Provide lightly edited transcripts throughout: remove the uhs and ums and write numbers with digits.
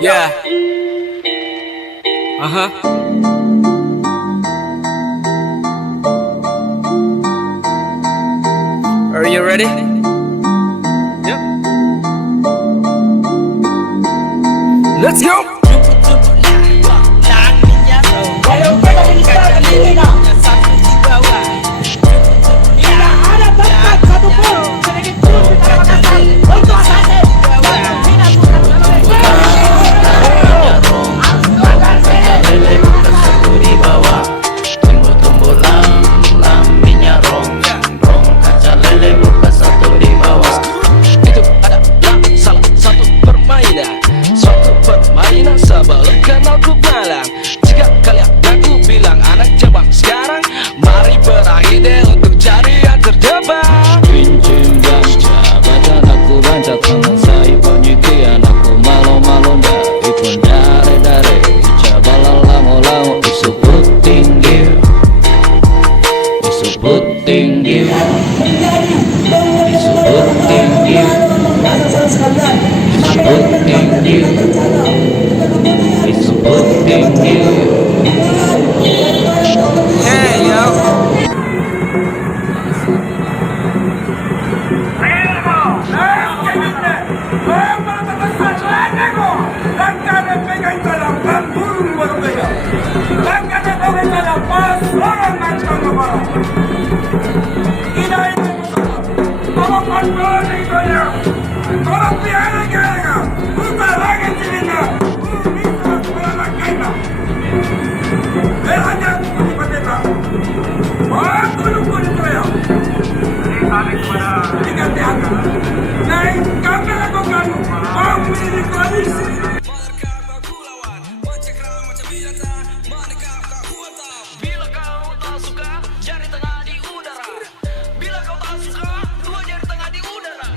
Yeah. Uh-huh. Are you ready? Yep. Let's go. Jika kalian aku bilang anak cabang sekarang, mari berakhir deh untuk cari yang terdepan. Cincin baca, bacaan aku baca tangan saya penyikian aku malu-malu dari pun dari coba lalang-lalang disebut tinggi disebut tinggi disebut tinggi disebut tinggi disebut tinggi. Hey yo. Bila kau tak suka, jari tengah di udara. Bila kau tak suka, dua jari tengah di udara.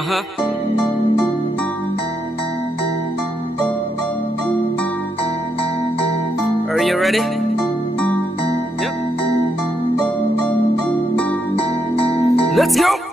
Uh-huh. Are you ready? Yep. Let's go.